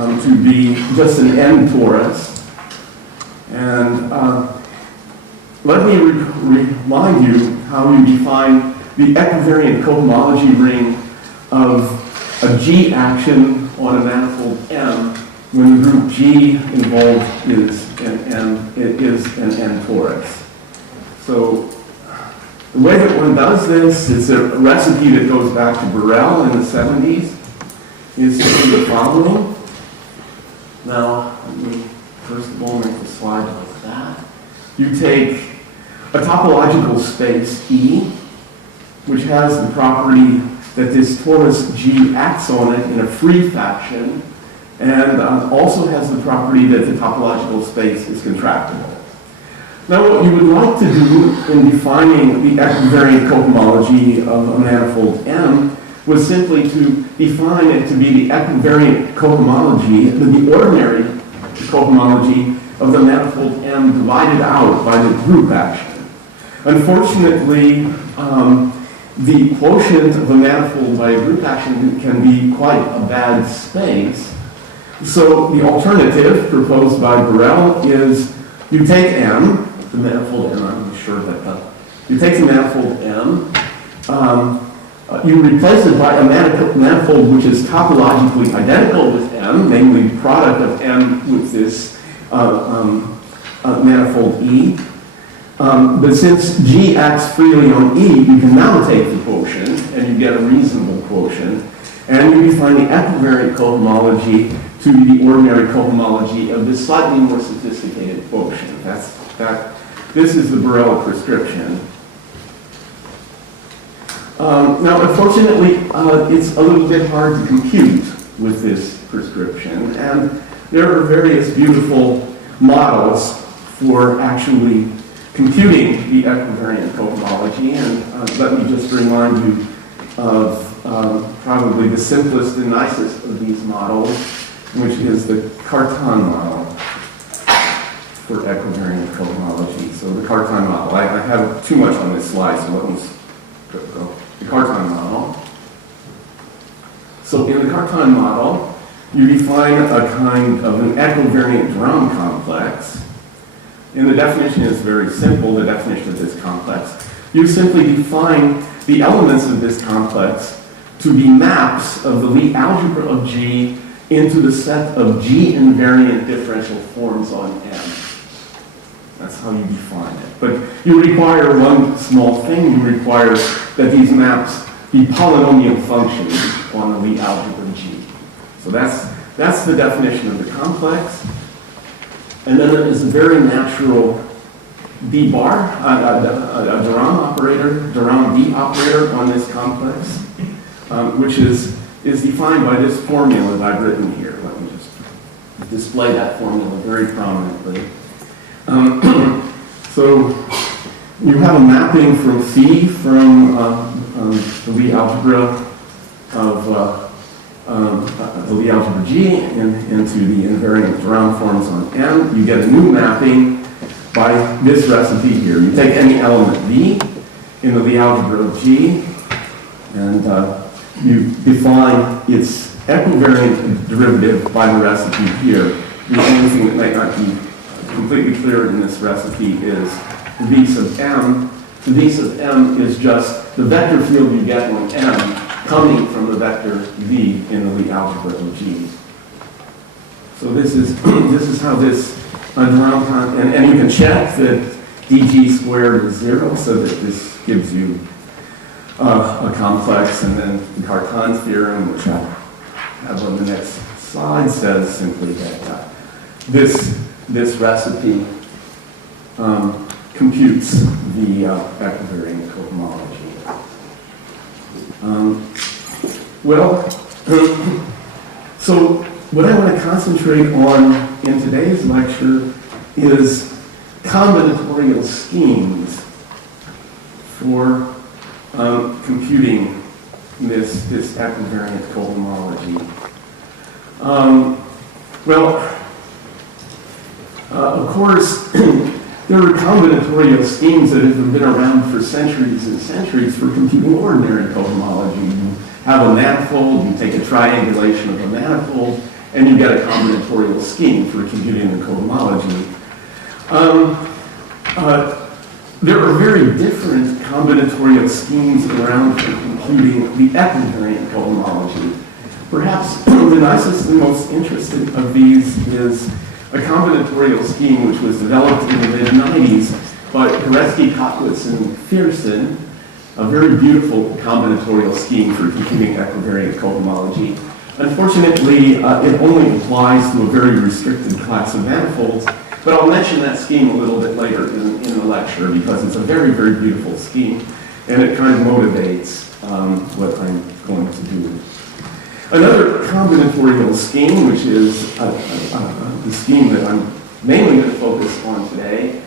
to be just an N torus. And let me remind you how you define the equivariant cohomology ring of a G action on a manifold M when the group G involved is an N torus. So the way that one does this, it's a recipe that goes back to Burrell in the 70s, is to do the following. Now, let me first of all make the slide like that. You take a topological space E, which has the property that this torus G acts on it in a free fashion, and also has the property that the topological space is contractible. Now, what you would like to do in defining the equivariant cohomology of a manifold M was simply to define it to be the equivariant cohomology, the ordinary cohomology of the manifold M divided out by the group action. Unfortunately, the quotient of a manifold by a group action can be quite a bad space. So the alternative proposed by Burrell is you take M, the manifold M, I'm sure that you take the manifold M, you replace it by a manifold which is topologically identical with M, namely the product of M with this manifold E. But since G acts freely on E, you can now take the quotient, and you get a reasonable quotient, and you define the equivariant cohomology to be the ordinary cohomology of this slightly more sophisticated quotient. This is the Burrell prescription. Now, unfortunately, it's a little bit hard to compute with this prescription, and there are various beautiful models for actually computing the equivariant cohomology, and let me just remind you of probably the simplest and nicest of these models, which is the Cartan model for equivariant cohomology. So the Cartan model, I have too much on this slide, so let me go. The Cartan model. So in the Cartan model, you define a kind of an equivariant Durand complex. And the definition is very simple, the definition of this complex. You simply define the elements of this complex to be maps of the Lie algebra of G into the set of G invariant differential forms on M. That's how you define it. But you require one small thing. You require that these maps be polynomial functions on the Lie algebra of G. So that's the definition of the complex. And then there is a very natural D bar, a Durand D operator on this complex, which is defined by this formula that I've written here. Let me just display that formula very prominently. So you have a mapping from phi from the Lie algebra of the Lie algebra G into the invariant Durand forms on M. You get a new mapping by this recipe here. You take any element V in the Lie algebra of G, and you define its equivariant derivative by the recipe here. The only thing that might not be completely clear in this recipe is the V sub M. The V sub M is just the vector field you get on M coming from the vector V in the Lie algebra of G. So this is how this Durand, and you can check that dg squared is 0, so that this gives you a complex, and then the Cartan theorem, which I have on the next slide, says simply that this recipe computes the equivariant cohomology. So what I want to concentrate on in today's lecture is combinatorial schemes for computing this equivariant cohomology. Of course, there are combinatorial schemes that have been around for centuries and centuries for computing ordinary cohomology. You have a manifold, you take a triangulation of a manifold, and you get a combinatorial scheme for computing the cohomology. There are very different combinatorial schemes around for computing the equivariant cohomology. Perhaps the nicest and most interesting of these is a combinatorial scheme which was developed in the mid-90s by Goretzky, Kottwitz, and Pearson, a very beautiful combinatorial scheme for computing equivariant cohomology. Unfortunately, it only applies to a very restricted class of manifolds, but I'll mention that scheme a little bit later in the lecture because it's a very, very beautiful scheme, and it kind of motivates what I'm going to do. Another combinatorial scheme, which is the scheme that I'm mainly going to focus on today,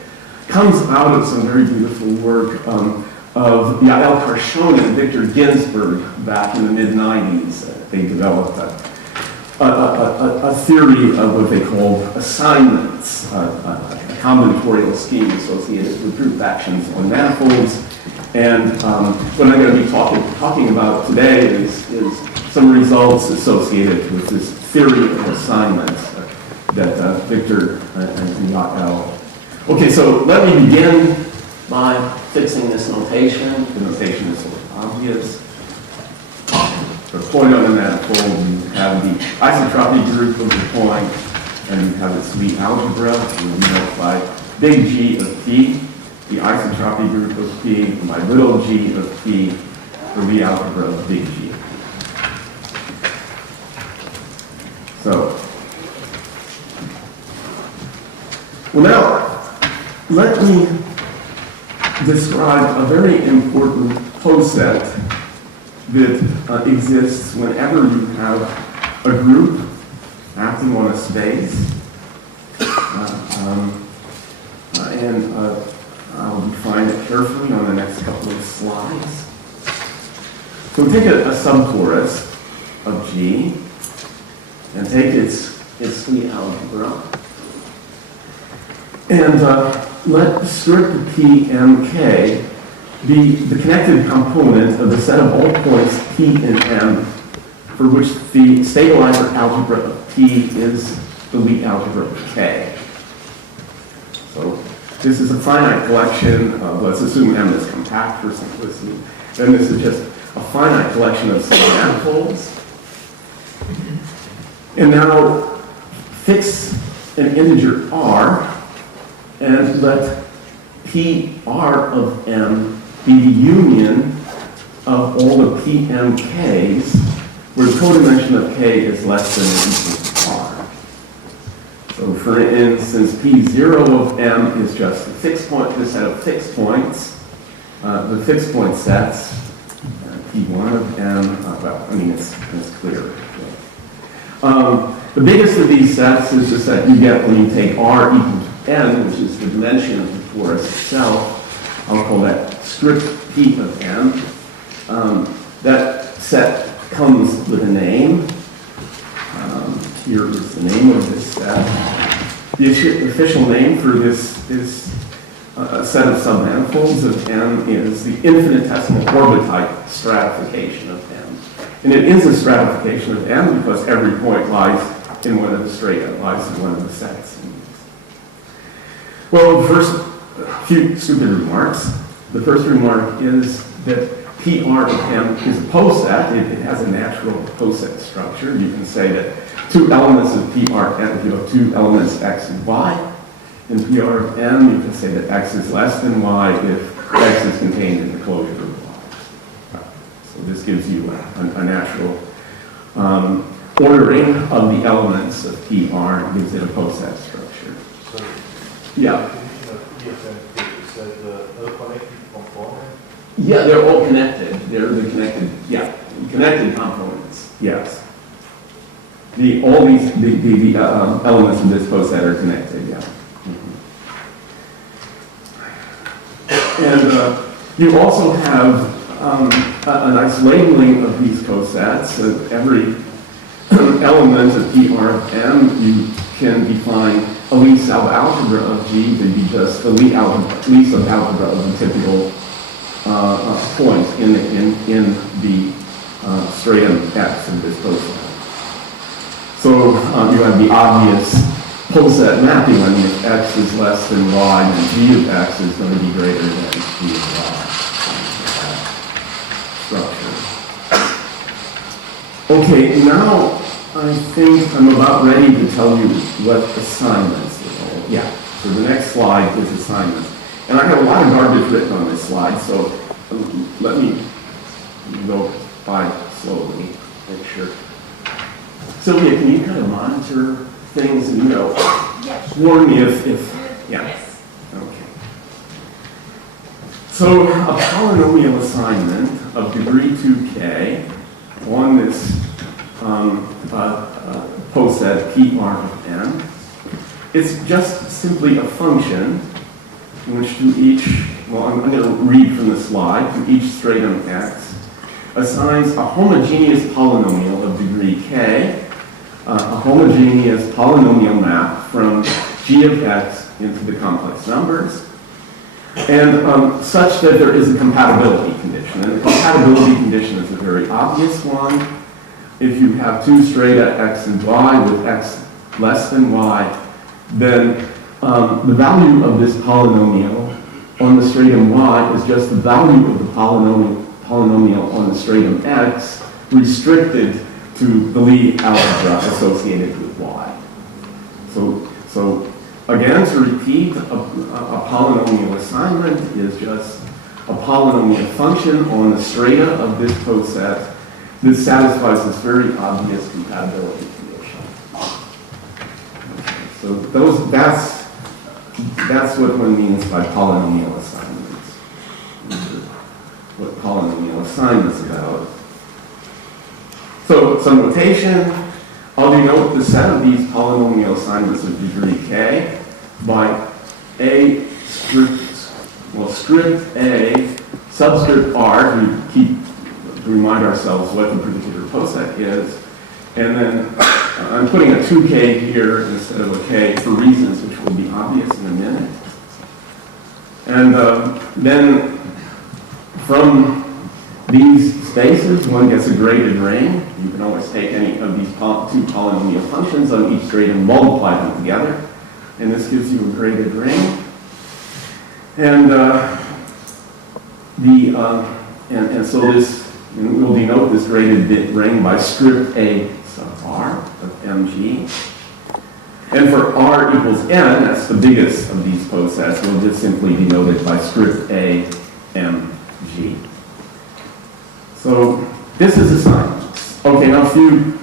comes out of some very beautiful work of Yael Karshon and Victor Ginsburg back in the mid-90s. They developed a theory of what they called assignments, a combinatorial scheme associated with group actions on manifolds. And what I'm going to be talking about today is some results associated with this theory of assignments that Victor and Yael. Okay, so let me begin by fixing this notation. The notation is sort of obvious. For a point on a manifold, you have the isotropy group of the point, and you have its Lie algebra, and you multiply big G of P, the isotropy group of P, by little g of P, for Lie algebra of big G. So, well now, let me describe a very important coset that exists whenever you have a group acting on a space. And I'll define it carefully on the next couple of slides. So take a subtorus of G and take its Lie algebra. And let strip PMK be the connected component of the set of all points P and M for which the stabilizer algebra of P is the Lie algebra of K. So this is a finite collection of, let's assume M is compact for simplicity. Then this is just a finite collection of manifolds. And now fix an integer R and let PR of M be the union of all the PMKs where the codimension of K is less than or equal to R. So for instance, P0 of M is just the set of fixed points. The fixed point sets, P1 of M, well, I mean, it's clear. The biggest of these sets is the set you get when you take R equal to N, which is the dimension of the torus itself. I'll call that strip P of M. That set comes with a name. Here is the name of this set. The official name for this set of submanifolds of M is the infinitesimal orbitite stratification of M. And it is a stratification of M because every point lies in one of the strata, lies in one of the sets. Well, first, a few stupid remarks. The first remark is that PR of M is a poset. It has a natural poset structure. You can say that two elements of PR M, you have two elements X and Y. In PR of M, you can say that X is less than Y if X is contained in the closure of Y. So this gives you a natural ordering of the elements of PR and gives it a poset structure. So, yeah. The Yeah, they're all connected. They're the connected, yeah, connected components. Yes. All these elements in this poset are connected. Yeah. And you also have a nice labeling of these cosets. Every element of PR of M, you can define a Lie subalgebra of G to be just a Lie subalgebra of the typical point in the stratum X of this coset. So you have the obvious Poisson mapping. I mean, if x is less than y, then g of x is going to be greater than g of y. Structure. Okay, now I think I'm about ready to tell you what assignments are. Yeah, so the next slide is assignments. And I have a lot of garbage written on this slide, so let me go by slowly, make sure. Sylvia, can you kind of monitor things and, Yes. warn me if yeah. Yes. Okay. So a polynomial assignment of degree 2k on this Poisson PR of n, it's just simply a function in which to each, well, I'm going to read from the slide, to each stratum x assigns a homogeneous polynomial of degree k, a homogeneous polynomial map from g of x into the complex numbers, and such that there is a compatibility condition. And the compatibility condition is a very obvious one. If you have two strata x and y with x less than y, then the value of this polynomial on the stratum y is just the value of the polynomial on the stratum x restricted to the Lie algebra associated with y. So again, to repeat, a polynomial assignment is just a polynomial function on the strata of this coset that satisfies this very obvious compatibility condition. Okay, so that's what one means by polynomial assignments. What polynomial assignment is about. So some notation, I'll denote the set of these polynomial assignments of degree k by a script a, subscript r, to remind ourselves what the particular poset is, and then I'm putting a 2k here instead of a k for reasons which will be obvious in a minute. And then from these spaces, one gets a graded ring. You can always take any of these two polynomial functions on each straight and multiply them together. And this gives you a graded ring. And so this, we'll denote this graded ring by script A sub r of mg. And for r equals n, that's the biggest of these posets, we'll just simply denote it by script A mg. So this is assignments. Okay, now a few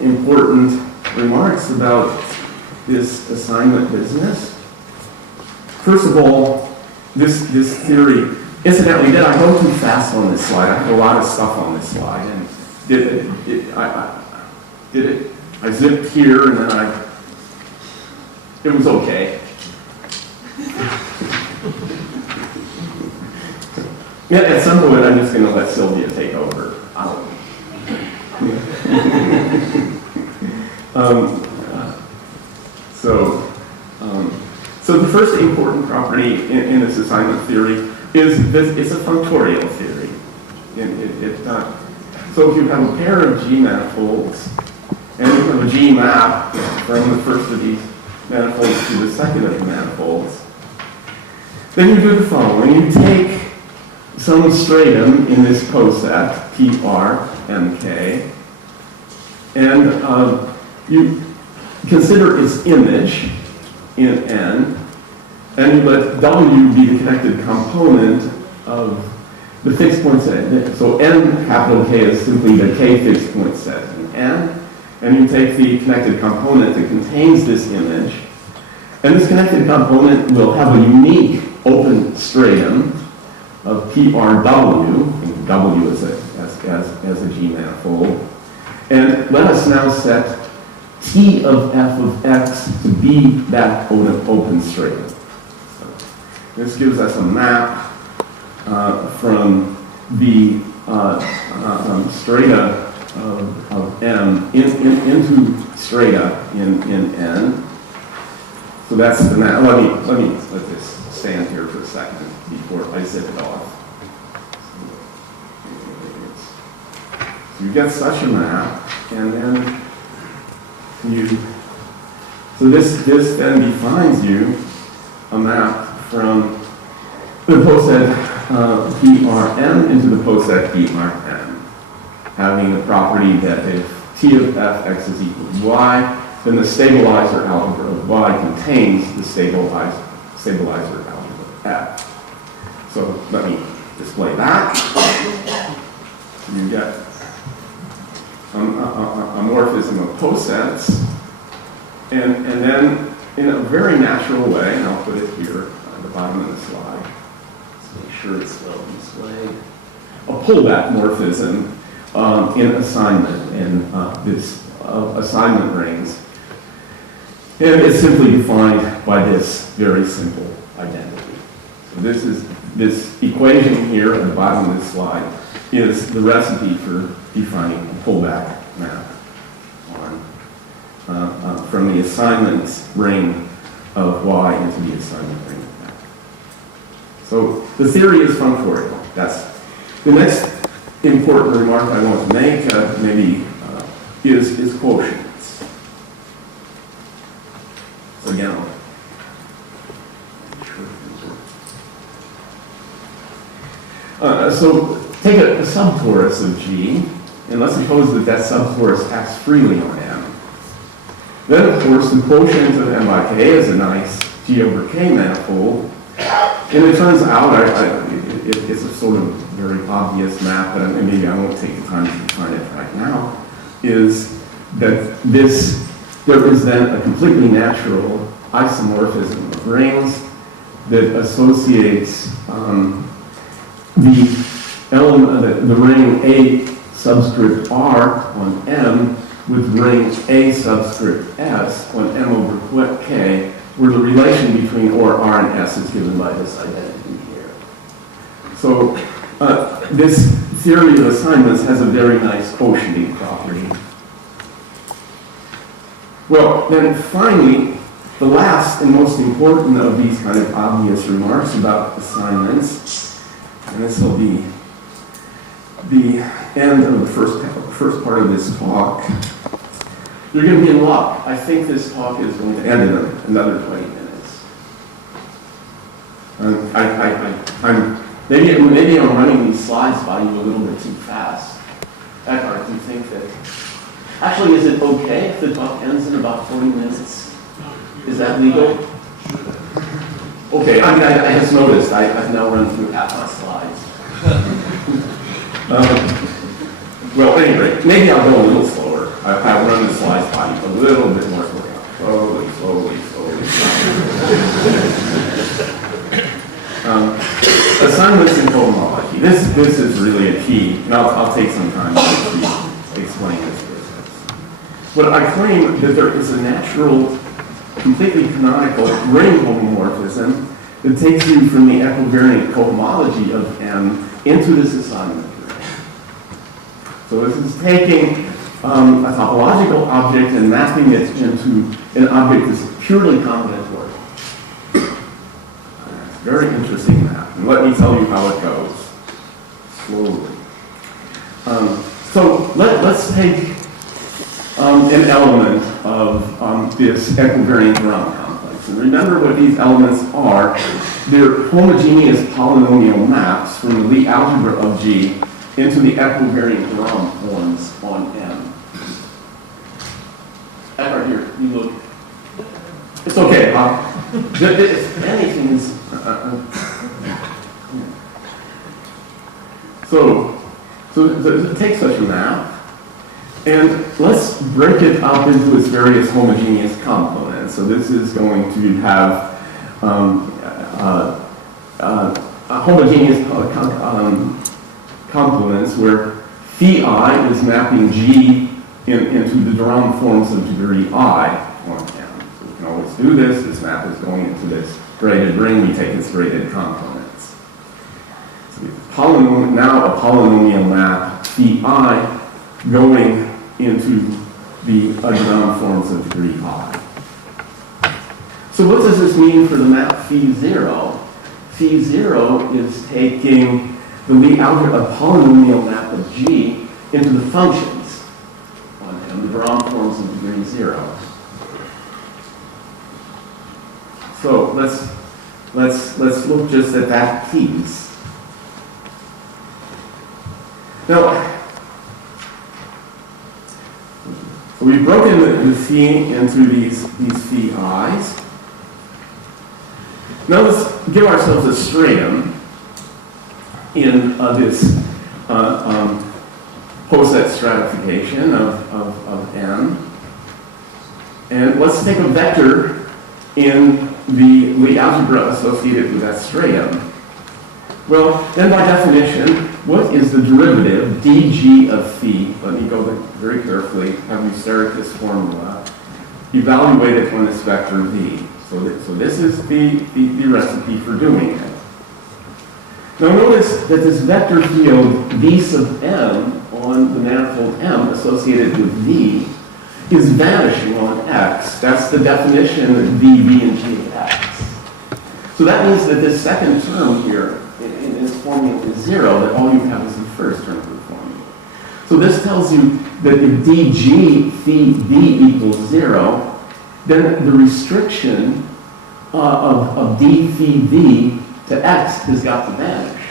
important remarks about this assignment business. First of all, this theory, incidentally, did I go too fast on this slide? I have a lot of stuff on this slide, and I zipped here, and then it was okay. Yeah, at some point I'm just going to let Sylvia take over. So the first important property in this assignment theory is this: it's a functorial theory. So if you have a pair of G manifolds, and you have a G map from the first of these manifolds to the second of the manifolds, then you do the following. You take some stratum in this coset, PR, MK, and you consider its image in N, and you let W be the connected component of the fixed point set. So N capital K is simply the K fixed point set in N, and you take the connected component that contains this image, and this connected component will have a unique open stratum of PRW, W as a G manifold, and let us now set T of F of X to be that open stratum. So this gives us a map from the strata of M into strata in N. So that's the map. Let this stand here for a second before I zip it off. So you get such a map, and then So this then defines you a map from the poset Prm into the poset Prn, having the property that if T of f(x) is equal to y, then the stabilizer algebra of y contains the stabilizer algebra of f. So let me display that. You get a morphism of posets, and then in a very natural way, and I'll put it here at the bottom of the slide, let's make sure it's well displayed, a pullback morphism in assignment, in this assignment rings. And it's simply defined by this very simple identity. So this equation here at the bottom of this slide is the recipe for defining a pullback map from the assignment ring of y into the assignment ring of x. So the theory is functorial. That's the next important remark I want to make, is quotients. So again, so take a subtorus of G, and let's suppose that subtorus acts freely on M. Then, of course, the quotient of M by K is a nice G over K manifold. And it turns out, it's a sort of very obvious map, but maybe I won't take the time to define it right now, is that there is then a completely natural isomorphism of rings that associates the ring A subscript R on M with ring A subscript S on M over K, where the relation between R and S is given by this identity here. So this theory of assignments has a very nice quotienting property. Well, then finally, the last and most important of these kind of obvious remarks about assignments, and this will be the end of the first part of this talk. You're going to be in luck. I think this talk is going to end in another 20 minutes. Maybe I'm running these slides by you a little bit too fast. Eckhart, do you think that... Actually, is it okay if the talk ends in about 40 minutes? Is that legal? Okay, I just noticed. I've now run through half my slides. Well, anyway, maybe I'll go a little slower. I'll run the slides by you a little bit more slowly. Slowly. Assignments in cohomology. This is really a key, and I'll take some time to explain this business. But I claim that there is a natural, completely canonical ring homomorphism that takes you from the equivariant cohomology of M into this assignment ring. So this is taking a topological object and mapping it into an object that's purely combinatorial. It's a very interesting map. And let me tell you how it goes. Slowly. So let's take an element of this equivariant Durand complex. And remember what these elements are. They're homogeneous polynomial maps from the Lie algebra of G into the equivariant Durand forms on M. Eckhart, here, you look. It's okay. If anything is... So take such a map, and let's break it up into its various homogeneous components. So this is going to have homogeneous components where phi is mapping G into the Durand forms of degree I on M. So we can always do this. This map is going into this graded ring. We take its graded components. So we have now a polynomial map phi going into the Durand forms of degree I. So what does this mean for the map phi0? Phi0 is taking the Lie algebra polynomial map of G into the functions on M, the Durand forms of degree 0. So let's look just at that piece. Now, so we've broken the phi into these phi i's. Now let's give ourselves a stratum in this Poisson stratification of n. And let's take a vector in the algebra associated with that stratum. Well, then by definition, what is the derivative dg of phi? Let me go very carefully, have you stare at this formula. Evaluate it on this vector v. So this is the recipe for doing it. Now notice that this vector field v sub m on the manifold M associated with V is vanishing on X. That's the definition of V and G of X. So that means that this second term here in this formula is 0, that all you have is the first term of the formula. So this tells you that if dg phi v equals 0, then the restriction of d phi v to X has got to vanish.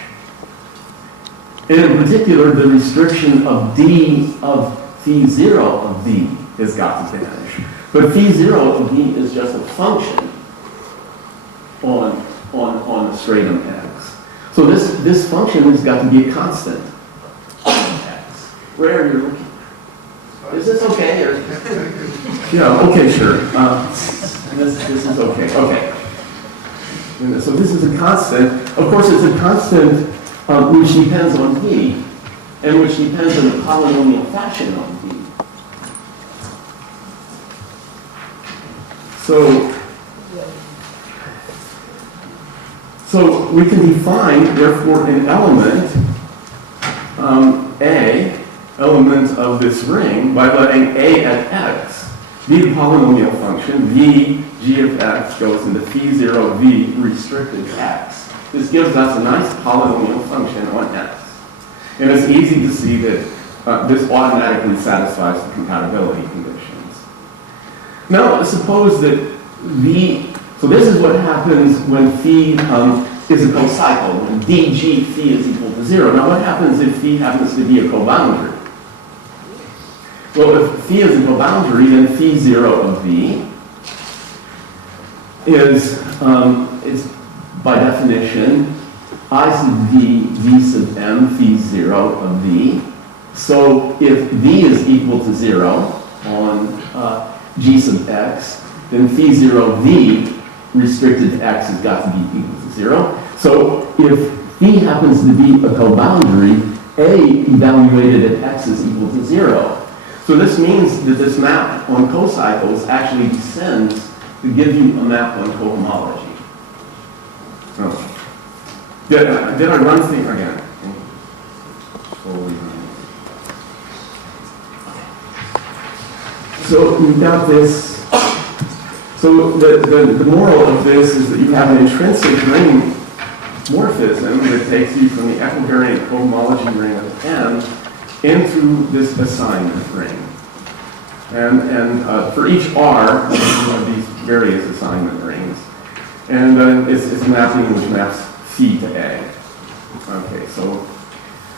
And in particular, the restriction of d of phi 0 of v has got to vanish. But phi 0 of v is just a function on the stratum X. So this function has got to be a constant on X. Where are you looking? Is this okay? Or? Yeah, okay, sure. This is okay. Okay. And so this is a constant. Of course, it's a constant which depends on v, and which depends on the polynomial fashion on v. So we can define, therefore, an element, A, element of this ring, by letting A at X be the polynomial function. V, G of X goes into phi 0 V restricted X. This gives us a nice polynomial function on X. And it's easy to see that this automatically satisfies the compatibility conditions. Now, suppose that V, so this is what happens when phi is a cocycle, when dg phi is equal to 0. Now, what happens if phi happens to be a coboundary? Well, if phi is a coboundary, then phi 0 of v is by definition I sub v, v sub m, phi 0 of v. So if v is equal to 0 on g sub x, then phi 0 v restricted to x has got to be equal to 0. So if phi happens to be a coboundary, a evaluated at x is equal to 0. So this means that this map on cocycles actually descends to give you a map on cohomology. Oh. Did I run things again? So we've got this. So the moral of this is that you have an intrinsic ring morphism that takes you from the equivariant cohomology ring of M into this assignment ring. And for each R, you have these various assignment rings. And it's a mapping which maps phi to A. Okay, so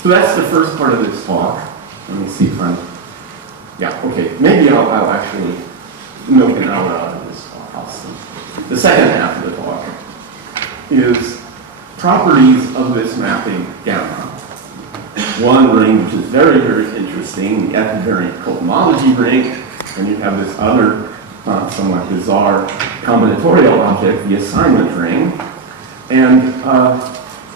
that's the first part of this talk. Let me see if I'm, yeah, okay. Maybe I'll actually milk an hour out of this talk. I'll see. The second half of the talk is properties of this mapping gamma. One ring which is very, very interesting, the equivariant cohomology ring, and you have this other somewhat bizarre combinatorial object, the assignment ring. And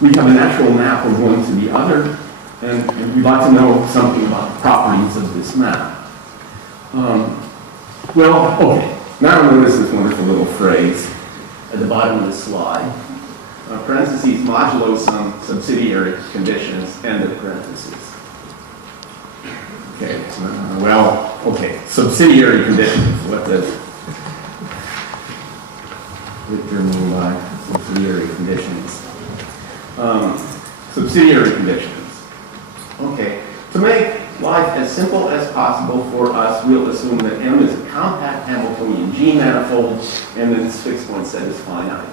we have a natural map of one to the other, and we'd like to know something about the properties of this map. Well, okay, now notice this wonderful little phrase at the bottom of the slide. Parentheses modulo some subsidiary conditions, end of parentheses. Okay, well, okay, subsidiary conditions, what does Victor mean by subsidiary conditions? Subsidiary conditions. Okay, to make life as simple as possible for us, we'll assume that M is a compound Hamiltonian G manifold, and this fixed point set is finite.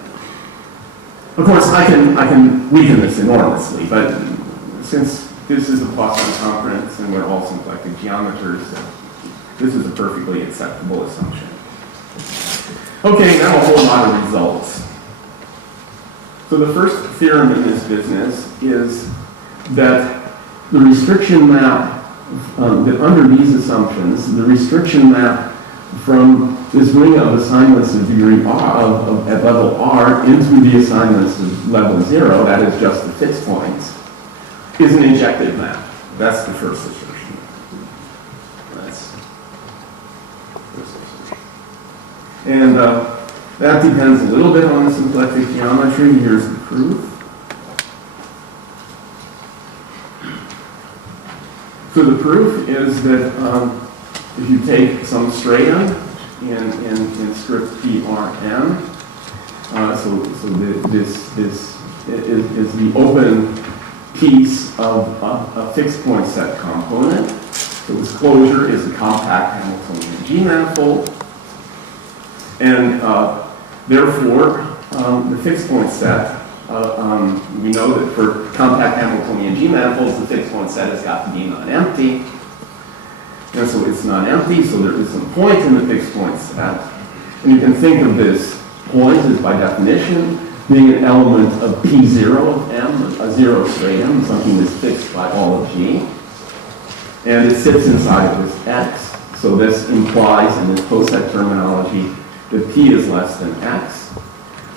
Of course, I can weaken this enormously, but since this is a Poisson conference and we're all symplectic geometers, this is a perfectly acceptable assumption. Okay, now a whole lot of results. So the first theorem in this business is that the restriction map, that under these assumptions, the restriction map from this ring of assignments of degree R, at level R, into the assignments of level 0, that is just the fixed points, is an injective map. That's the first assertion. That's the first assertion. And that depends a little bit on the symplectic geometry. Here's the proof. So the proof is that if you take some stratum in script PRM, this is the open piece of a fixed point set component. So its closure is a compact Hamiltonian G manifold, and therefore the fixed point set. We know that for compact Hamiltonian G manifolds, the fixed point set has got to be non-empty. And so it's non-empty, so there is some point in the fixed point set. And you can think of this point as, by definition, being an element of P0 of M, a zero stratum, something that's fixed by all of G. And it sits inside of this X. So this implies, in this post-set terminology, that P is less than X.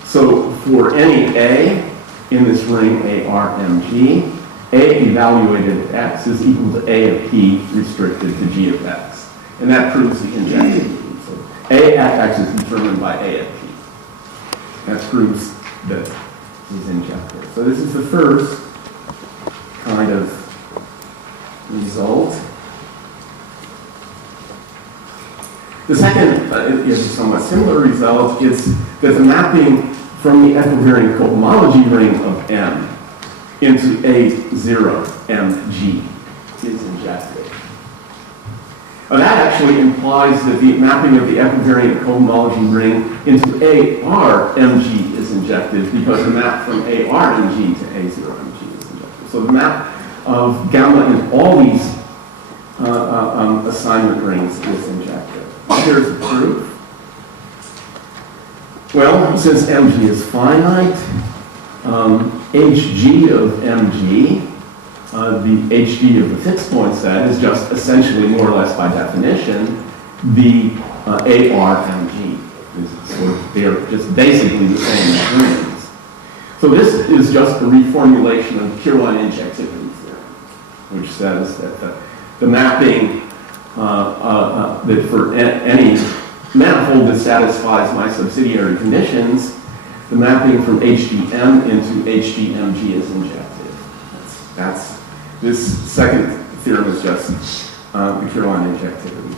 So for any A in this ring ARMG, A evaluated at X is equal to A of P restricted to G of X. And that proves the injectivity. So A at X is determined by A at P. That proves that this is injective. So this is the first kind of result. The second is a somewhat similar result. It's that the mapping from the equivariant cohomology ring of M into A0 MG is injective. Now that actually implies that the mapping of the equivariant cohomology ring into AR MG is injective, because the map from AR MG to A0 MG is injective. So the map of gamma in all these assignment rings is injective. Here's the proof. Well, since MG is finite, HG of MG, the HG of the fixed point set, is just essentially, more or less by definition, the ARMG. So they're just basically the same rings. So this is just a reformulation of the pure line injectivity theorem, which says that the mapping that for any manifold that satisfies my subsidiary conditions, the mapping from HGM into HGMG is injective. That's this second theorem is just the pure line injectivity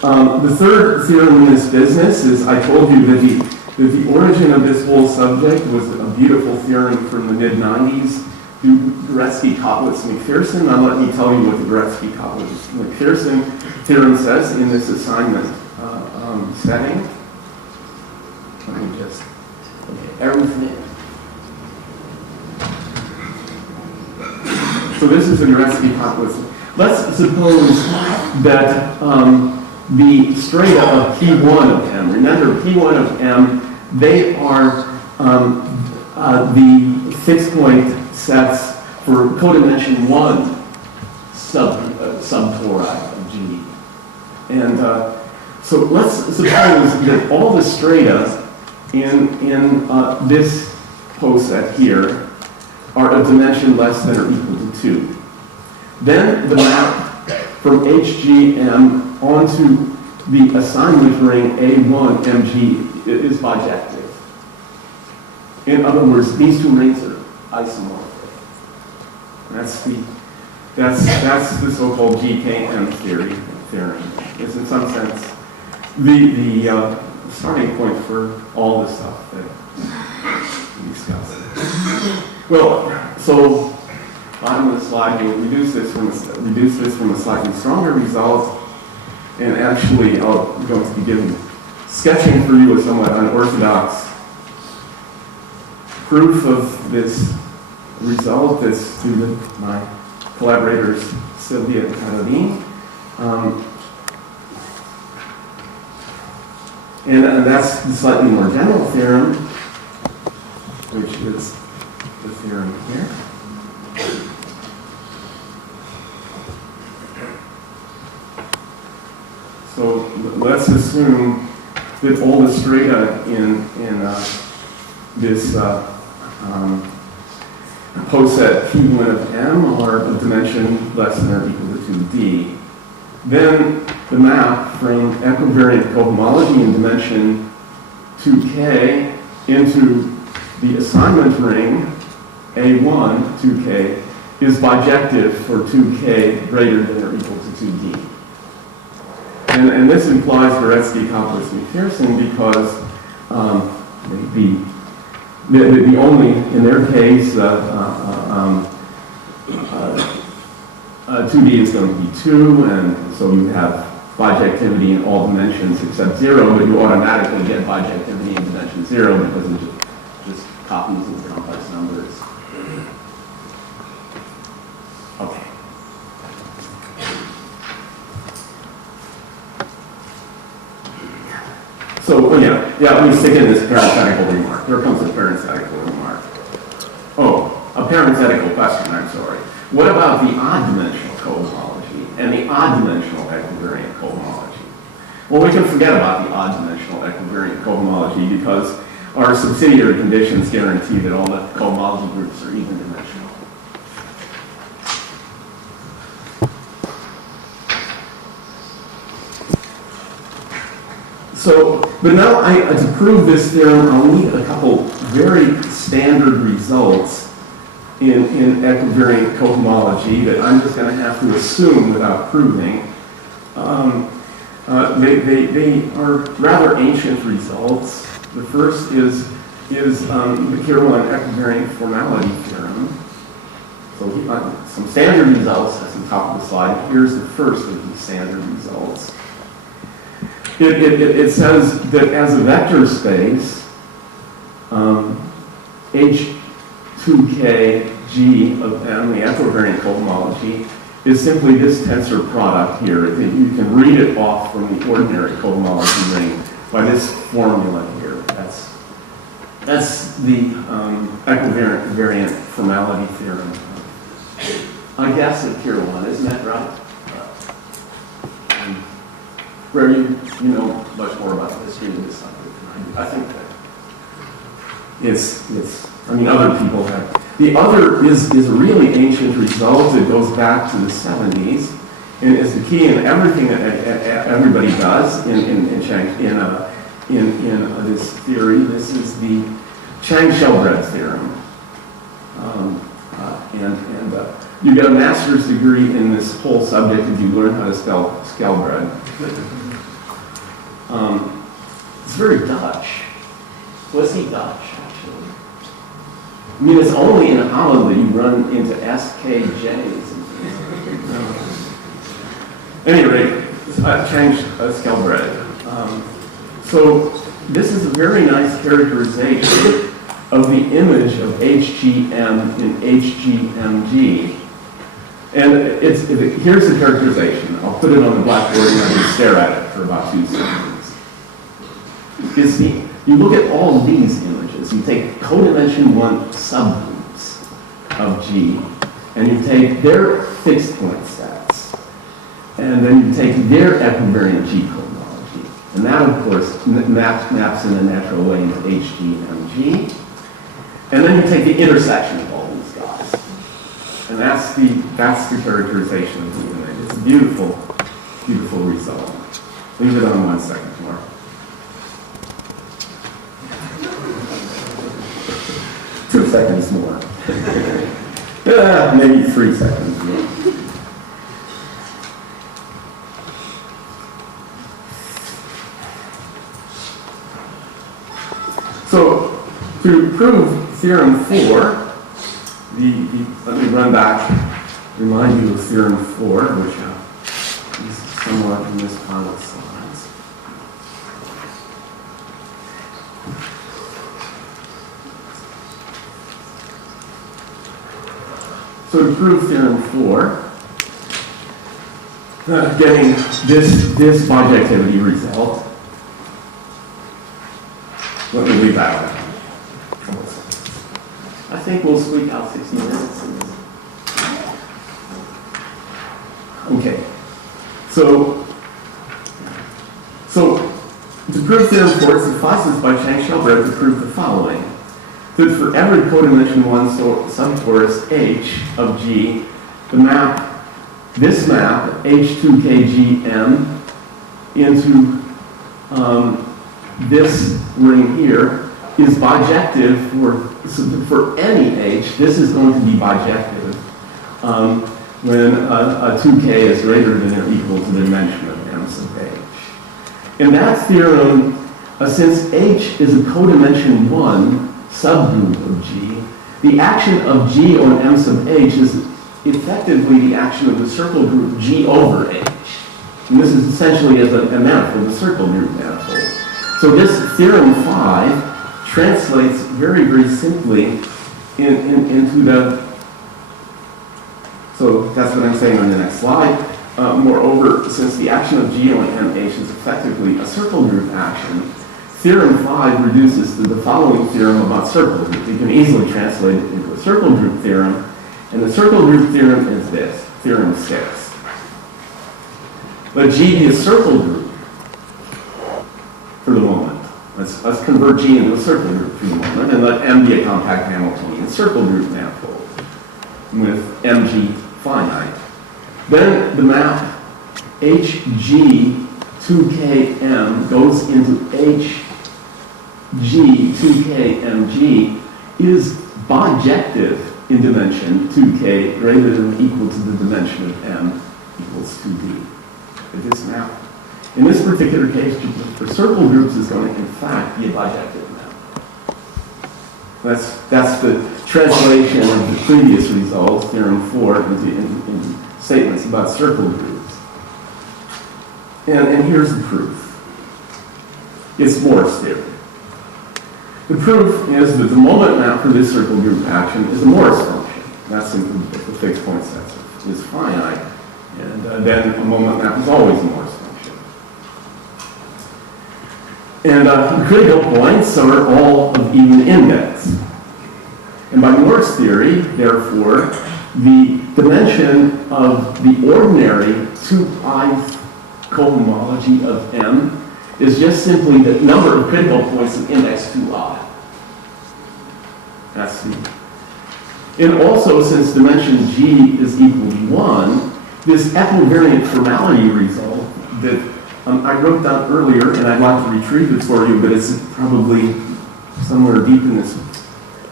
theorem. The third theorem in this business is, I told you that the origin of this whole subject was a beautiful theorem from the mid-90s. Goretzky, Koplitz, McPherson. Now let me tell you what the Goretzky, Koplitz, McPherson theorem says in this assignment setting. Let me just, okay, everything. So this is a Goretzky, Koplitz. Let's suppose that the strata of P1 of M, remember P1 of M, they are the fixed point sets for codimension 1 subtori of G. And so let's suppose that all the strata in this poset here are of dimension less than or equal to 2. Then the map from HGM onto the assignment ring A1MG is bijective. In other words, these two rings are isomorphic. That's the so-called GKM theory. It's in some sense the starting point for all the stuff that we discussed. Well, so bottom of the slide, we'll reduce this from a slightly stronger result. And actually, I'm going to be sketching for you a somewhat unorthodox proof of this result. This to my collaborators, Sylvia and Caroline. And that's the slightly more general theorem, which is the theorem here. So let's assume that all the strata in this coset P1 of M are of dimension less than or equal to 2D. Then the map from equivariant cohomology in dimension 2K into the assignment ring A1, 2K, is bijective for 2K greater than or equal to 2D. And this implies Goretzky, Koplis, and Pearson because the only, in their case, 2D is going to be 2, and so you have bijectivity in all dimensions except 0, but you automatically get bijectivity in dimension 0 because it just copies these complex numbers. Okay. So, let me stick in this parenthetical remark. Here comes the parenthetical remark. Oh, a parenthetical question, I'm sorry. What about the odd-dimensional cohomology and the odd-dimensional equivariant cohomology? Well, we can forget about the odd-dimensional equivariant cohomology because our subsidiary conditions guarantee that all the cohomology groups are even-dimensional. So, but now to prove this theorem, I'll need a couple very standard results in equivariant cohomology that I'm just going to have to assume without proving. They are rather ancient results. The first is the Kirwan equivariant formality theorem. So some standard results at the top of the slide. Here's the first of these standard results. It says that as a vector space, H2K G of M, the equivariant cohomology, is simply this tensor product here. You can read it off from the ordinary cohomology ring by this formula here. That's the equivariant formality theorem. I guess of Kirwan, isn't that right? Where you know much more about the history of this subject than I do. I think that other people have. The other is a really ancient result. It goes back to the 70s and is the key in everything that everybody does in this theory. This is the Chang-Shelbrad theorem. You get a master's degree in this whole subject if you learn how to spell Skelbrad. It's very Dutch. Was he Dutch, actually? I mean, it's only in Holland that you run into SKJs. Anyway, Chang-Skelbrad. So this is a very nice characterization of the image of HGM in HGMG. And here's the characterization. I'll put it on the blackboard and I can stare at it for about 2 seconds. You look at all of these images. You take codimension 1 subgroups of G, and you take their fixed point sets, and then you take their equivariant G cohomology. And that, of course, maps in a natural way into HGMG. And then you take the intersection of all these guys. And that's the characterization of the image. It's a beautiful, beautiful result. Leave it on 1 second more. Two seconds more. Maybe 3 seconds more. So, to prove theorem 4, let me run back, remind you of theorem 4, which is somewhat in this pile of slides. So to prove theorem 4, getting this bijectivity result, let me leave that out. I think we'll squeak out 60 minutes. Okay. So to prove theorem 4, it suffices by Chang-Shelburne to prove the following: that for every codimension 1 subtorus H of G, this map H2KGM into this ring here is bijective for any H. This is going to be bijective when a 2K is greater than or equal to the dimension of M sub H. In that theorem, since H is a codimension 1 subgroup of G, the action of G on M sub H is effectively the action of the circle group G over H. And this is essentially as a manifold, a circle group manifold. So this theorem 5 translates very, very simply into the, so that's what I'm saying on the next slide. Moreover, since the action of G on MH is effectively a circle group action, theorem 5 reduces to the following theorem about circle group. You can easily translate it into a circle group theorem, and the circle group theorem is this, theorem 6. Let G be a circle group for the moment. Let's convert G into a circle group for the moment, and let M be a compact Hamiltonian circle group manifold with Mg finite. Then the map HG2KM goes into HG2KMG is bijective in dimension 2K greater than or equal to the dimension of M equals 2D. This map, in this particular case, for circle groups is going to in fact be a bijective map. That's the translation of the previous results, theorem 4, into statements about circle groups. And here's the proof. It's Morse theory. The proof is that the moment map for this circle group action is a Morse function. That's simply the fixed point set is finite. And then a moment map is always a Morse function. And critical points are all of even index. And by Morse theory, therefore, the dimension of the ordinary 2i cohomology of M is just simply the number of critical points of index 2i. That's the. And also, since dimension G is equal to 1, this equivariant formality result that I wrote down earlier, and I'd like to retrieve it for you, but it's probably somewhere deep in this.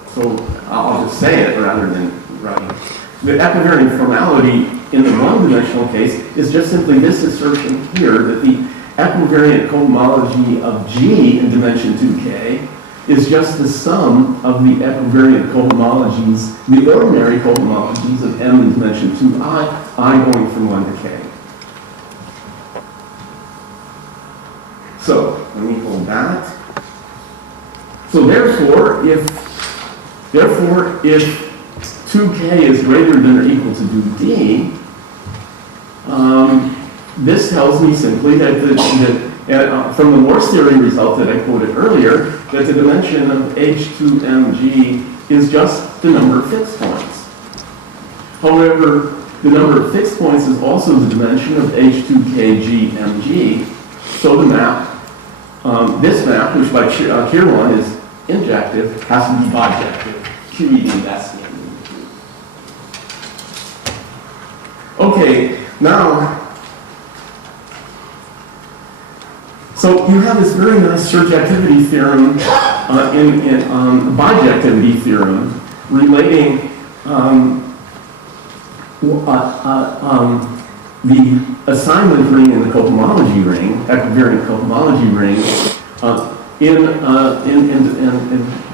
So I'll just say it rather than writing it. The equivariant formality in the one-dimensional case is just simply this assertion here that the equivariant cohomology of G in dimension 2K is just the sum of the equivariant cohomologies, the ordinary cohomologies of M in dimension 2i, I going from 1 to k. So, let me hold that. So therefore, if 2k is greater than or equal to 2d, this tells me simply that from the Morse theory result that I quoted earlier, that the dimension of H2mg is just the number of fixed points. However, the number of fixed points is also the dimension of H2kgmg, so the map, this map, which by Kirwan is injective, has to be bijective. QED, that's the end of the proof. Okay, now, so you have this very nice surjectivity theorem, bijectivity theorem, relating the assignment ring and the cohomology ring, equivariant cohomology ring, in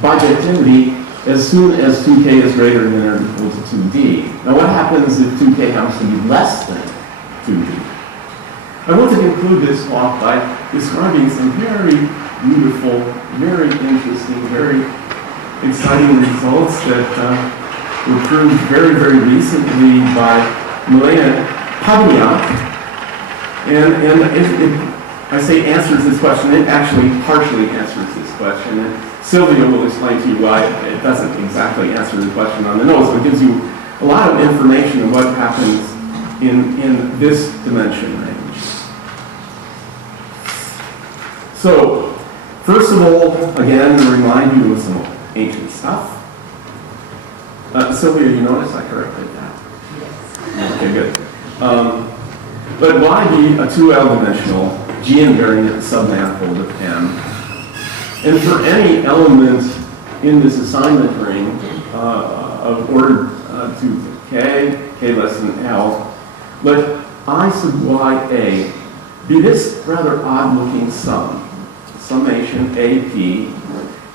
bijectivity as soon as 2k is greater than or equal to 2d. Now what happens if 2k happens to be less than 2d? I want to conclude this talk by describing some very beautiful, very interesting, very exciting results that were proved very, very recently by Milena Pavliak. And I say answers this question, it actually partially answers this question. And Sylvia will explain to you why it doesn't exactly answer the question on the nose, but it gives you a lot of information on what happens in this dimension range. So, first of all, again, to remind you of some ancient stuff. Sylvia, you notice I corrected that? Yes. Okay, good. But why be a 2L-dimensional G-invariant submanifold of M? And for any element in this assignment ring of order 2k, k less than L, let I sub ya be this rather odd-looking summation AP,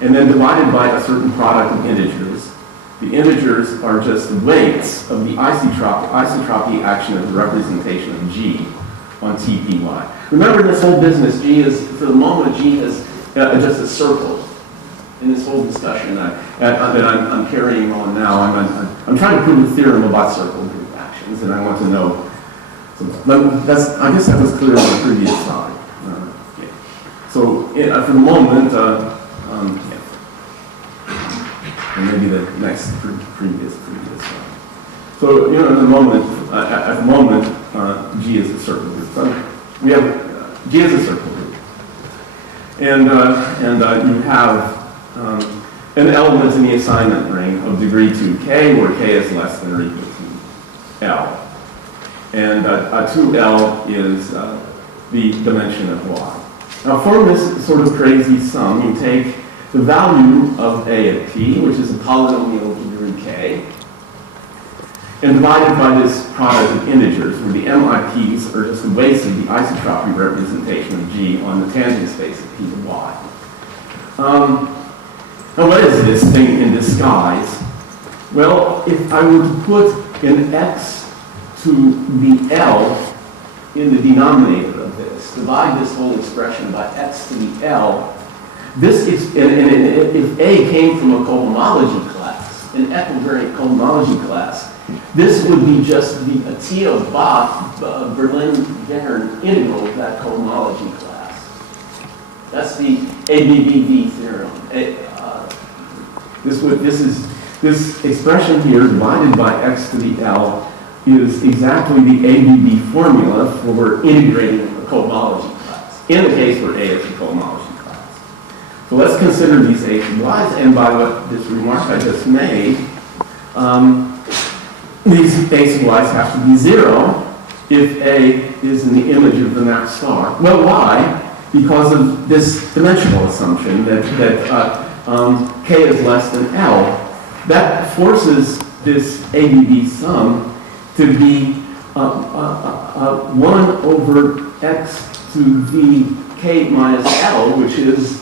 and then divided by a certain product of integers. The integers are just the weights of the isotropy action of the representation of G on TPY. Remember this whole business, G is, for the moment, G is just a circle in this whole discussion that I'm carrying on now. I'm trying to prove a theorem about circle group actions, and I want to know. So I guess that was clear on the previous slide. Yeah. So for the moment, yeah. And maybe the next previous slide. So at the moment, G is a circle group. So we have G is a circle group, and you have an element in the assignment ring of degree 2k, where k is less than or equal to L. And 2L is the dimension of Y. Now, for this sort of crazy sum, you take the value of A at P, which is a polynomial of degree k, and divide it by this product of integers, where the MIPs are just the weights of the isotropy representation of G on the tangent space of P to Y. Now, what is this thing in disguise? Well, if I were to put an x to the L in the denominator of this, divide this whole expression by x to the L, this is, and if A came from a cohomology class, an equivariant cohomology class, this would be just the Attila-Bach Berlin-Wern integral of that cohomology class. That's the ABBV theorem. This expression here, divided by x to the L, is exactly the ABB formula for integrating a cohomology class, in the case where A is a cohomology class. So let's consider these A sub y's, and by what this remark I just made, these A sub y's have to be 0 if A is in the image of the map star. Well, why? Because of this dimensional assumption that k is less than L. That forces this ABB sum to be 1 over x to the k minus L, which is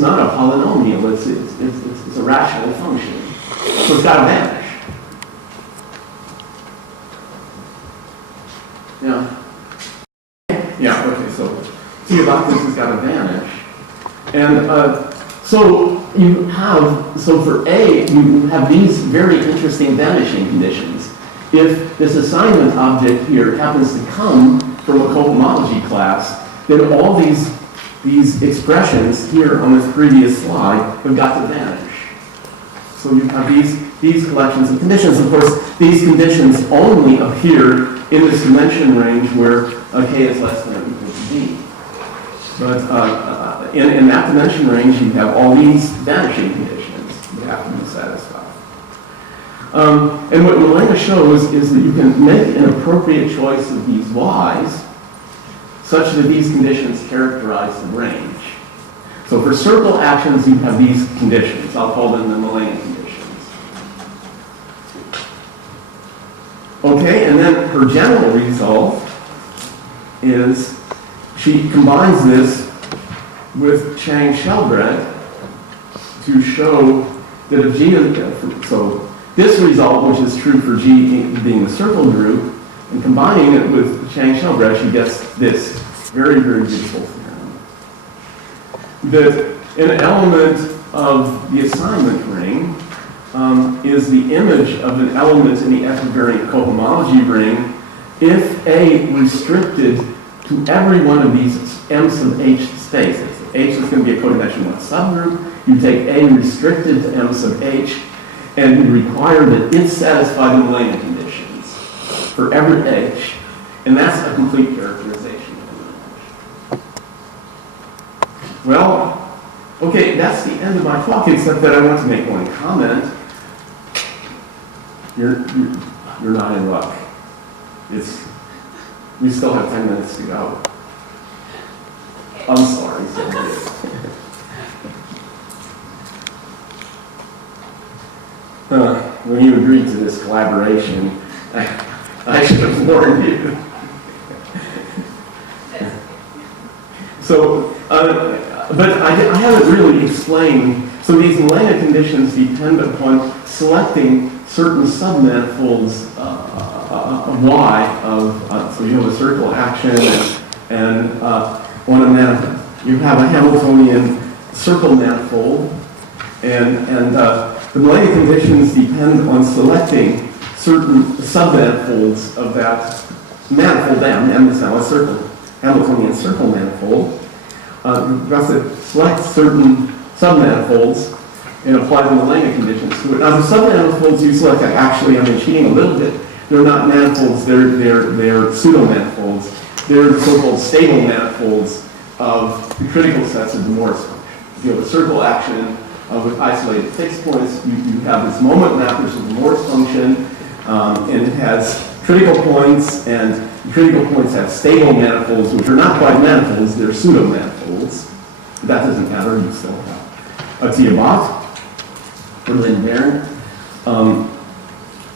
not a polynomial, it's a rational function. So it's got to vanish. Yeah, okay, so see about this has got to vanish. And so for A, you have these very interesting vanishing conditions. If this assignment object here happens to come from a cohomology class, then all these expressions here on this previous slide have got to vanish. So you have these collections of conditions. Of course, these conditions only appear in this dimension range where k is less than or equal to d. But in that dimension range, you have all these vanishing conditions that have to be satisfied. And what Milena shows is that you can make an appropriate choice of these y's such that these conditions characterize the range. So for circle actions, you have these conditions. I'll call them the Milena conditions. Okay, and then her general result is she combines this with Chang-Shelbrett to show that if G is, so this result, which is true for G being the circle group, and combining it with Chang-Sheldrake, you get this very, very beautiful theorem. That an element of the assignment ring is the image of an element in the equivariant cohomology ring if A restricted to every one of these M sub H spaces. H is going to be a codimensional subgroup. You take A restricted to M sub H, and you require that it satisfy the Milena conditions for every H, and that's a complete characterization of the image. Well, okay, that's the end of my talk, except that I want to make one comment. You're not in luck. We still have 10 minutes to go. I'm sorry. When you agreed to this collaboration, I should have warned you. So, but I haven't really explained. So these Milena conditions depend upon selecting certain submanifolds of Y of, so you have a circle action and on a manifold. You have a Hamiltonian circle manifold, and the Milena conditions depend on selecting certain submanifolds of that manifold M is now a circle, Hamiltonian circle manifold. You have to select certain submanifolds and apply the Milena conditions to it. Now the submanifolds you select, actually, I'm cheating a little bit. They're not manifolds, they're pseudo-manifolds. They're the so-called stable manifolds of the critical sets of the Morse function. If you have a circle action with isolated fixed points, you have this moment mappers of the Morse function, and it has critical points, and the critical points have stable manifolds, which are not quite manifolds, they're pseudo-manifolds. That doesn't matter, you still have a Tiamat, or Lindbergh.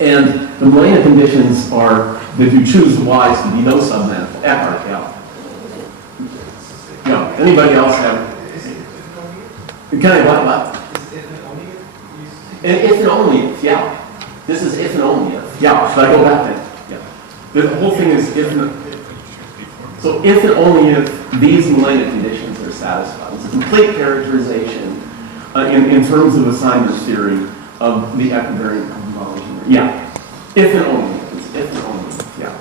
And the Milena conditions are that you choose the Y's to be no submanifold. Eckhart, yeah. Yeah. Anybody else have? Can I what? And if and only if, yeah. This is if and only if. Yeah. Should I go back then? Yeah. The whole thing is if and so if and only if these Milena conditions are satisfied. It's a complete characterization in terms of assignment theory of the equivariant cohomology. Yeah. If and only if. If and only if. Yeah.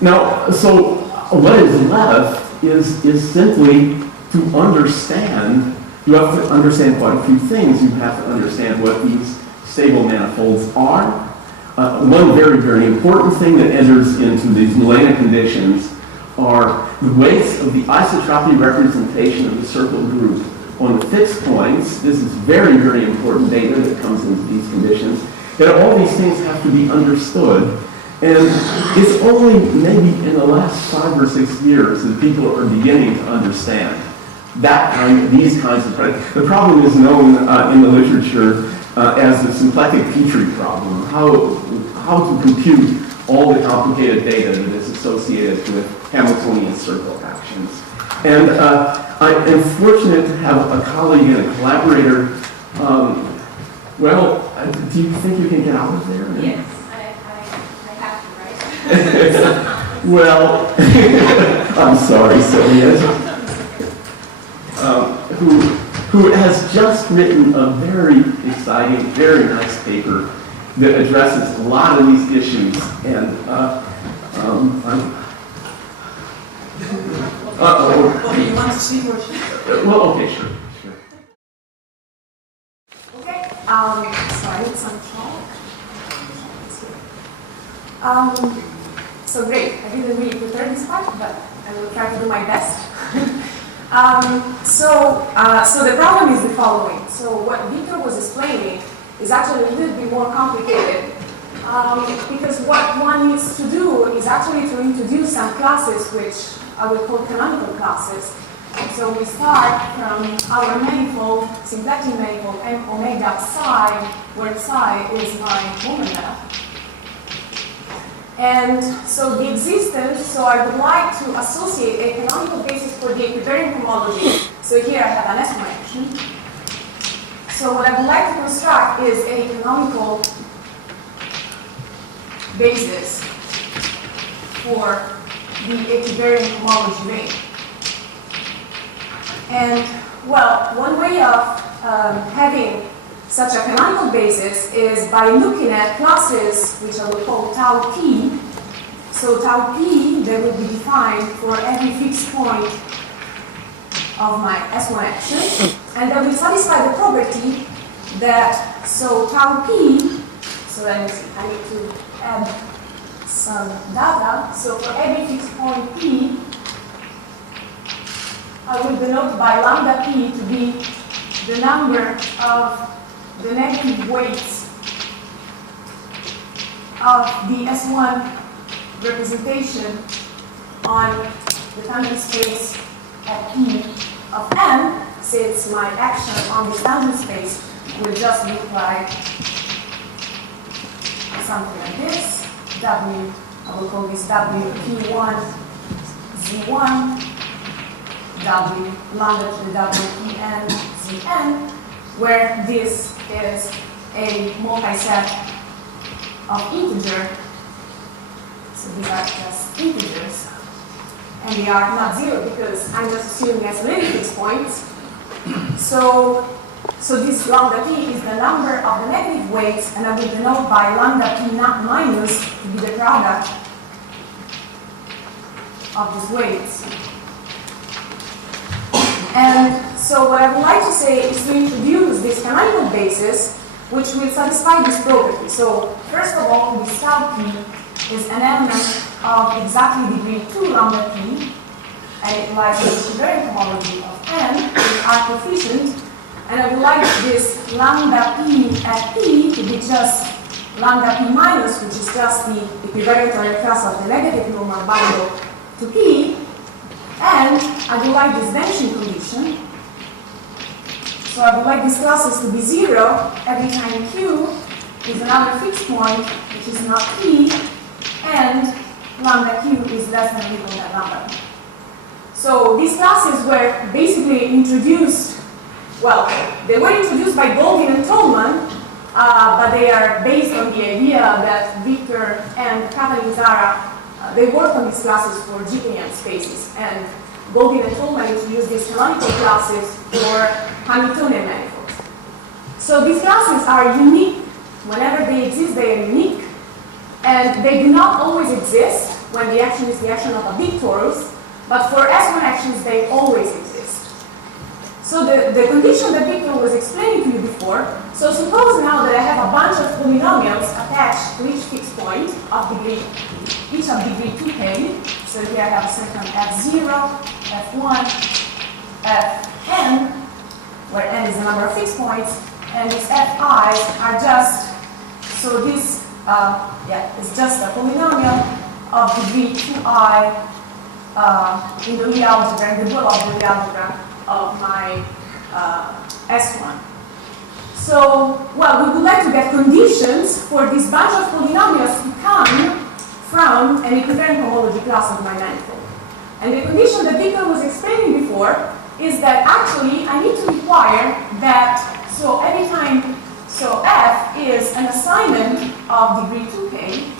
Now, so what is left is simply to understand. You have to understand quite a few things. You have to understand what these stable manifolds are. One very, very important thing that enters into these Milena conditions are the weights of the isotropy representation of the circle group on the fixed points. This is very, very important data that comes into these conditions. And all these things have to be understood. And it's only maybe in the last 5 or 6 years that people are beginning to understand these kinds of predictions. The problem is known in the literature as the symplectic Petrie problem, how to compute all the complicated data that is associated with Hamiltonian circle actions. And I am fortunate to have a colleague and a collaborator. Well, do you think you can get out of there? Yes, I have to, right? Well, I'm sorry, Sylvia. Who has just written a very exciting, very nice paper that addresses a lot of these issues. And Well, you want to see what she well, okay, sure. Okay, so I need some talk. So great, I didn't really prepare this part, but I will try to do my best. So the problem is the following. So what Victor was explaining is actually a little bit more complicated because what one needs to do is actually to introduce some classes which I would call canonical classes. So we start from our manifold, symplectic manifold, M omega psi, where psi is my moment map. And so the existence, so I would like to associate a canonical basis for the equivariant homology. So here I have an S connection. So So what I would like to construct is a canonical basis for the equivariant homology ring. And, well, one way of having such a canonical basis is by looking at classes which I will call tau p. So tau p, they will be defined for every fixed point of my S1 action, and that will satisfy the property that, so tau p, so let me see, I need to add some data. So for every fixed point p, I will denote by lambda p to be the number of the negative weights of the S1 representation on the tangent space at p of n, since my action on this tangent space will just look like something like this. W, I will call this W P1 Z1, W lambda to the W Pn Zn, where this is a multi-set of integer. So these are just integers. And they are not zero because I'm just assuming isolated fixed points. So this lambda p is the number of the negative weights, and I will denote by lambda p not minus to be the product of these weights. And so what I would like to say is to introduce this canonical basis which will satisfy this property. So first of all, this tau p is an element of exactly degree 2 lambda p, and it lies in the equivariant homology of n, which are coefficient, and I would like this lambda p at p to be just lambda p minus, which is just the equivariant or class of the negative normal bundle to p, and I would like this vanishing condition. So I would like these classes to be 0 every time q is another fixed point, which is not p, and lambda q is less than or equal than lambda p. So these classes were basically introduced, well, they were introduced by Guillemin and Tolman, but they are based on the idea that Victor and Katalin Zara, they worked on these classes for GKM spaces, and Guillemin and Tolman introduced these canonical classes for Hamiltonian manifolds. So these classes are unique. Whenever they exist, they are unique. And they do not always exist when the action is the action of a big torus, but for S1 actions, they always exist. So the condition that Victor was explaining to you before, so suppose now that I have a bunch of polynomials attached to each fixed point of degree, each of degree 2k. So here I have a certain f0, f1, fn, where n is the number of fixed points, and these fi's are just, so this it's just a polynomial of degree 2i in the Lie algebra, in the dual of the Lie algebra of my S1. So, well, we would like to get conditions for this bunch of polynomials to come from an equivariant homology class of my manifold. And the condition that Victor was explaining before is that actually I need to require that, so every time, so f is an assignment of degree 2k,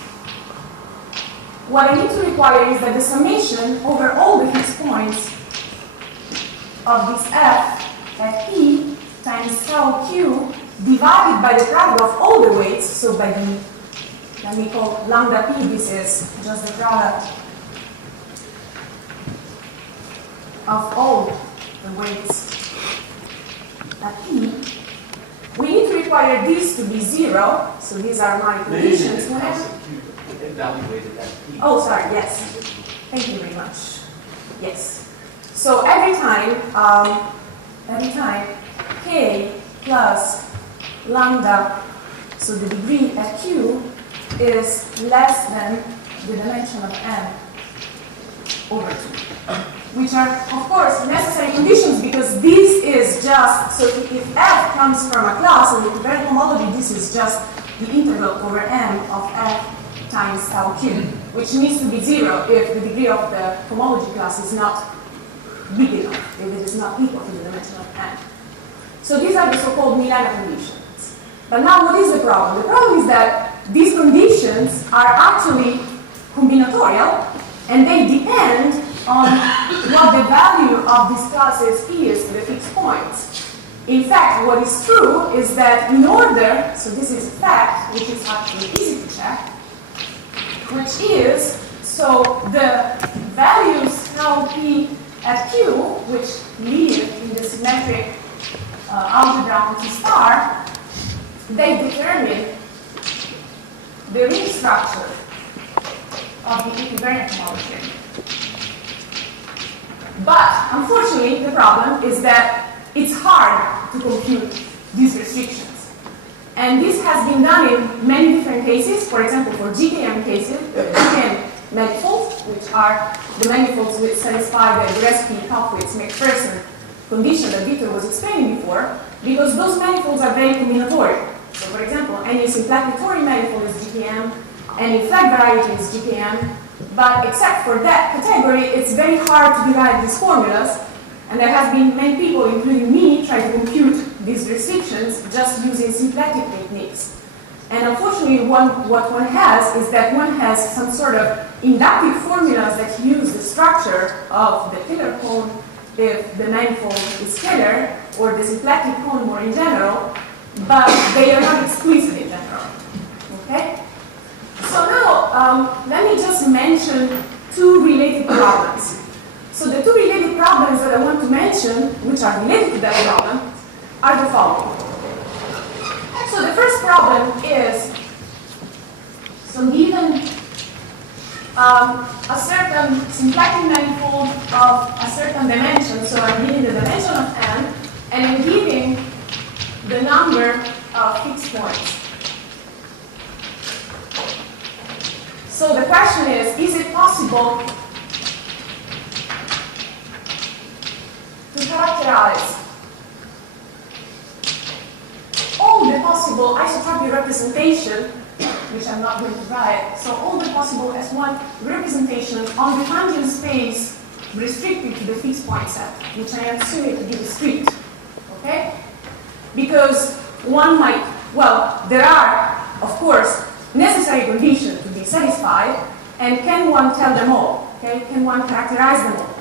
what I need to require is that the summation over all the fixed points of this f at p times tau q divided by the product of all the weights, so by the, let me call lambda p, this is just the product of all the weights at p. We need to require these to be 0, so these are my conditions. Oh, sorry, yes. Thank you very much. Yes. So every time k plus lambda, so the degree at q is less than the dimension of n over 2. Which are, of course, necessary conditions because this is just, so if f comes from a class of the equivariant homology, this is just the integral over m of f times tau q, which needs to be 0 if the degree of the homology class is not big enough, if it is not equal to the dimension of n. So these are the so-called Milano conditions. But now what is the problem? The problem is that these conditions are actually combinatorial, and they depend on what the value of these classes is to the fixed points. In fact, what is true is that in order, so this is a fact, which is actually easy to check, which is, so the values now P at Q, which live in the symmetric algebra on T star, they determine the ring structure of the equivariant homology. But unfortunately, the problem is that it's hard to compute these restrictions. And this has been done in many different cases. For example, for GKM cases, GKM manifolds, which are the manifolds which satisfy the Gillespie-Kopowitz-McPherson condition that Victor was explaining before, because those manifolds are very combinatorial. So for example, any symplectic Tori manifold is GKM, any flag variety is GKM, but except for that category, it's very hard to derive these formulas, and there have been many people, including me, trying to compute these restrictions just using symplectic techniques. And unfortunately, what one has is that one has some sort of inductive formulas that use the structure of the Taylor cone if the manifold is scalar, or the symplectic cone more in general, but they are not explicit in general. Okay? So now, let me just mention two related problems. So the two related problems that I want to mention, which are related to that problem, are the following. So the first problem is, so given a certain symplectic manifold of a certain dimension, so I'm giving the dimension of n, and I'm giving the number of fixed points. So the question is it possible to characterize all the possible isotropic representation, which I'm not going to write, so all the possible S1 representation on the tangent space restricted to the fixed point set, which I assume it to be discrete, okay? Because one might, well, there are, of course, necessary conditions to be satisfied, and can one tell them all, okay? Can one characterize them all?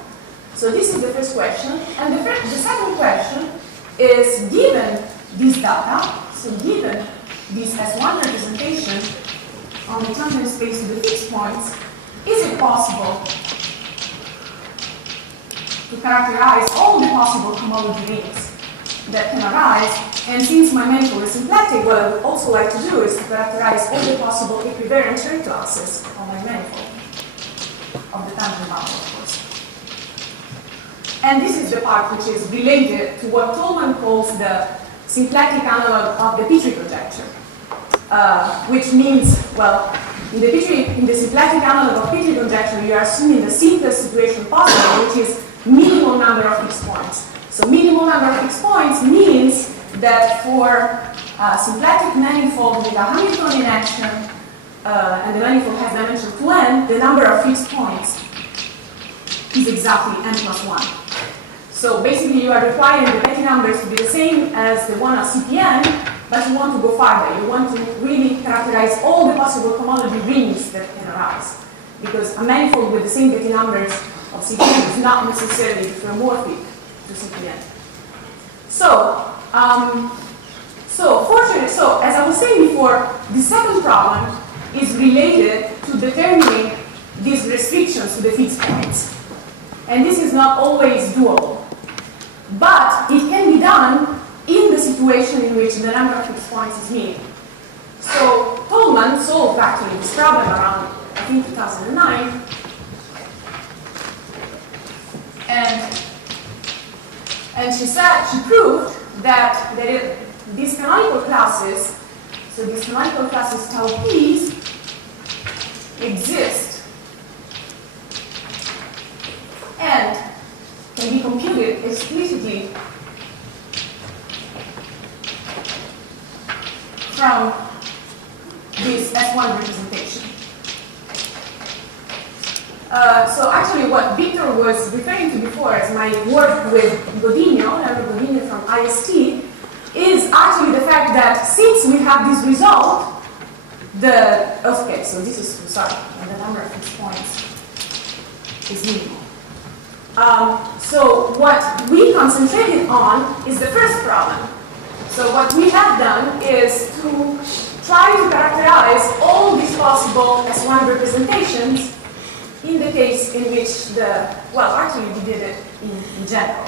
So this is the first question, and the second question is, given this data, so given this S1 representation on the tangent space to the fixed points, is it possible to characterize all the possible homology rings that can arise? And since my manifold is symplectic, what I would also like to do is to characterize all the possible equivariant Lie classes of my manifold, of the tangent bundle, of course. And this is the part which is related to what Tolman calls the symplectic analog of the Petrie conjecture, which means, well, in the symplectic analog of Petrie conjecture, you are assuming the simplest situation possible, which is minimal number of fixed points. So minimal number of fixed points means that for a symplectic manifold with a Hamiltonian action, and the manifold has dimension 2n, the number of fixed points is exactly n plus 1. So basically you are requiring the Betty numbers to be the same as the one of CPN, but you want to go farther. You want to really characterize all the possible homology rings that can arise. Because a manifold with the same Betty numbers of CPN is not necessarily diffeomorphic to CPN. So as I was saying before, the second problem is related to determining these restrictions to the fixed points. And this is not always doable. But it can be done in the situation in which the number of fixed points is mean. So Tolman solved actually this problem around, I think, 2009. And she proved that these canonical classes, so these canonical classes tau p's, exist and can be computed explicitly from this S1 representation. So actually what Victor was referring to before as my work with Godinho, Leonardo Godinho from IST, is actually the fact that since we have this result, okay, so this is, sorry, the number of fixed points is minimal. So what we concentrated on is the first problem. So what we have done is to try to characterize all these possible S1 representations in the case in which well, actually we did it in general.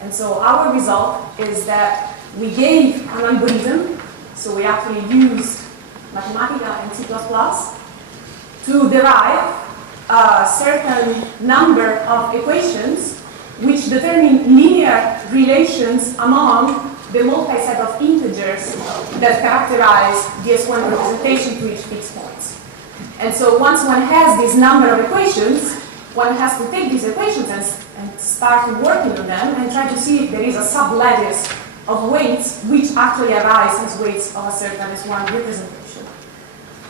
And so our result is that we gave an algorithm, so we actually used Mathematica and C++ to derive a certain number of equations which determine linear relations among the multi-set of integers that characterize the S1 representation to each fixed points. And so once one has this number of equations, one has to take these equations and start working on them and try to see if there is a sublattice of weights which actually arise as weights of a certain S1 representation.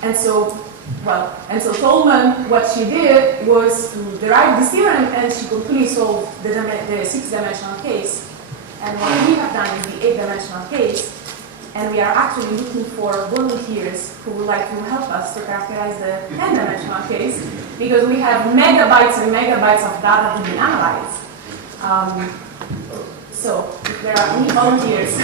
And so, Tolman, what she did was to derive this theorem, and she completely solved the 6-dimensional case. And what we have done is the 8-dimensional case, and we are actually looking for volunteers who would like to help us to characterize the 10-dimensional case, because we have megabytes and megabytes of data to be analyzed. So, if there are any volunteers.